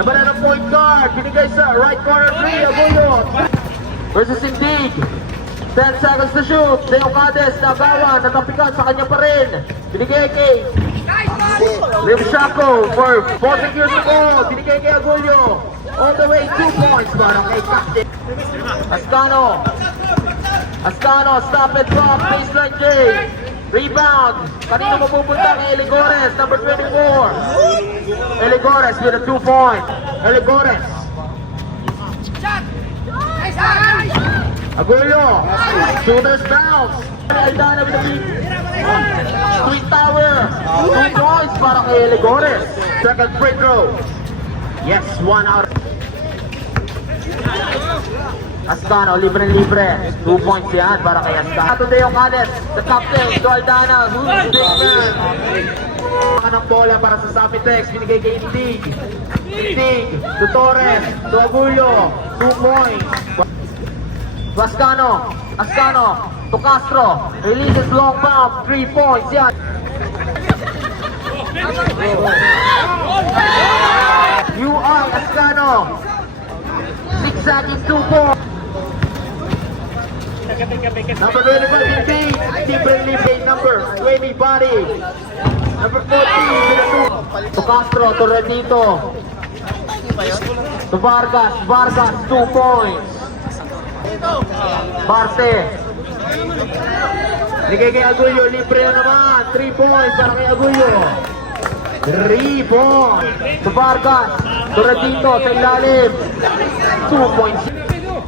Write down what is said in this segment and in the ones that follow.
Nabalan ng point guard. Binigay sa right corner 3. Aguyo. Versus Indig. 10 seconds to shoot. Leo Cades, nagawa, natapikan sa kanya pa rin. Binigay kay Lim Shaco for 40 years ago. Binigay kay Aguyo. All the way 2 points para kay Captain. Ascano. Ascano, stop and drop. Baseline J. Rebound. Kanino mapupunta kay Eligores, number 24. Eligores with a 2-point. Eligores. Aguyo, shooter's bounce. Aldana with a big Twin Tower. 2 points para kay Eligores. Second free throw. Yes, 1 out. Ascano, libre. 2 points yan para kay Ascano. Today yung Cades, the captain, to Aldana, who's big man. Ng bola para sa Sapitex, binigay kay Indig. Indig, to Torres, to Aguyo, 2 points. To Ascano, to Castro, releases long bomb, 3 points yan. UI, Ascano, zigzagging 2 points. Number 25, Indig, libre, number 20, body. Number 14, to Castro, to Renito. To Vargas, 2 points. Barte. Bigay kay Aguyo, libre na naman. 3 points para kay Aguyo. 3 points. To Vargas, to Renito, sa ilalim. 2 points.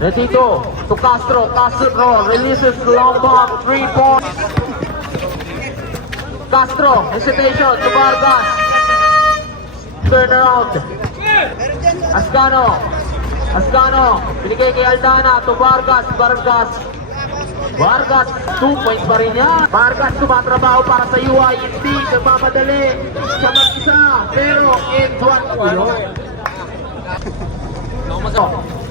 Renito, to Castro, releases long bomb, 3 points. Castro, hesitation to Vargas. Turn around. Ascano, binigay kay Aldana to Vargas. 2 points pa rin yan. Vargas tumatrabaho para sa UI. Hindi nagmamadali siya mag-isa. Pero in 1.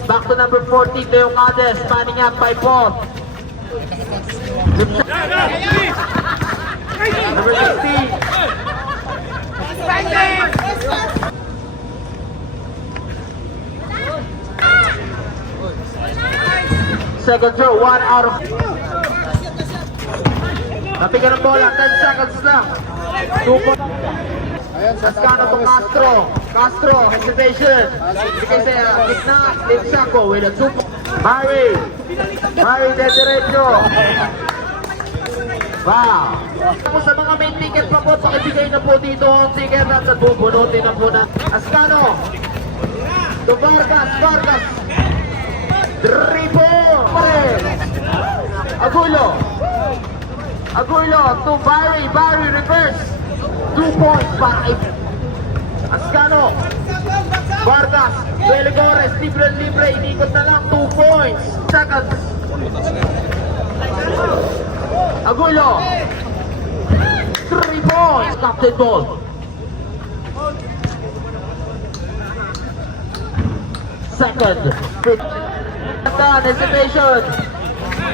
Back to number 40, Leo Cades, spanning up by Paul. Number 16. Second throw, 1 out of. Napigan ng bola, 10 seconds lang. 2 points. Ascano to Castro, hesitation. Bigay sa gitna, Lim Shaco with a 2 points. Mari, de derecho. Wow! Tapos sa mga main ticket pa po, pakibigay na po dito ang ticket at bubunutin na po na Ascano to Vargas 3 points. Agulo to Barry reverse 2 points para Ascano. Vargas to Eligores, libre, inikot na lang 2 points. Seconds. Agulo 3 points. Captain ball. Second. Hesitation.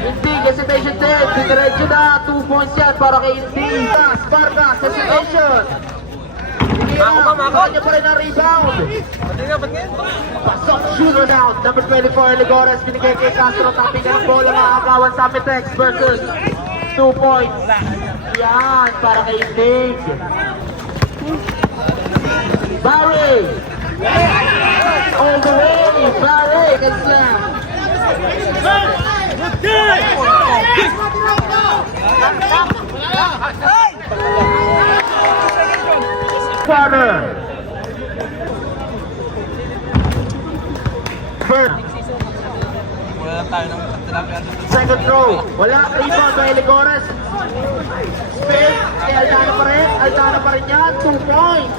Indig, hesitation 10. Diretso na. 2 points yan para kay Indig. Vargas, hesitation. Kanya pa rin ang rebound. Pasok, shooter down. Number 24, Eligores. Binigay kay Castro. Taping ng bola. Makakawan sa Sapitex versus 2 points. Yan, para kay Indig. Barry. All the way. Barry. Can slam. Corner. First. Second throw. Wala. Rebound by Eligores. Spin. Kay Aldana pa rin yan. 2 points.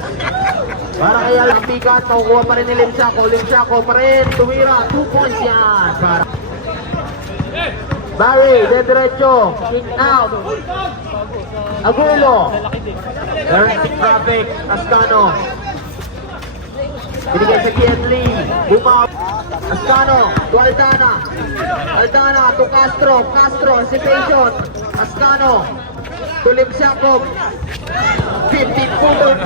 Para kay Alampikat. Nakukuha pa rin ni Lim Shaco pa rin. Tumira. 2 points yan. Para Barry. Derecho. Kick out. Agulo. Directing traffic. Ascano. Binigay sa Kian Lee. Bumaw. Ascano. To Aldana. To Castro. Hesitation. Ascano. To Lim Shaco. 15-footer.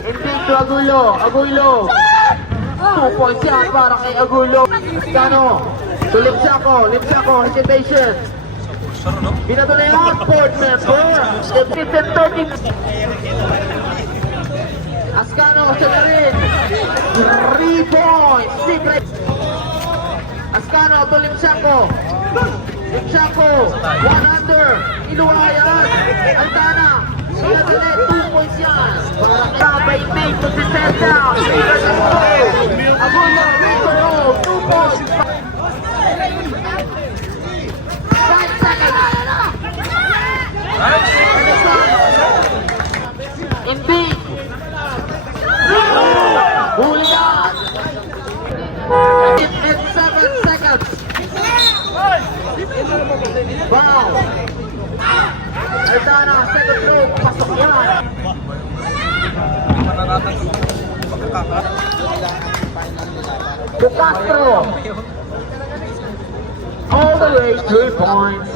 Indig to Aguilo. Aguilo. 2 points yan para kay Aguilo. Ascano. To Lipsiaco. Lipsiaco, hesitation. Binato na yung board member. Defeated 30. Ascano, siya na rin. 3 points. Secret. Ascano, to Lipsiaco. Lipsiaco, 1 under. Iluwayan. Altana. Binato na 2 points yan. Para kay May to si Senta. Aguilo, Rizzo, 2 points. 5 seconds. Indeed. Julian. In 7 seconds. Wow. Altana, second row. Pasok yan. De Castro. All the way 3 points.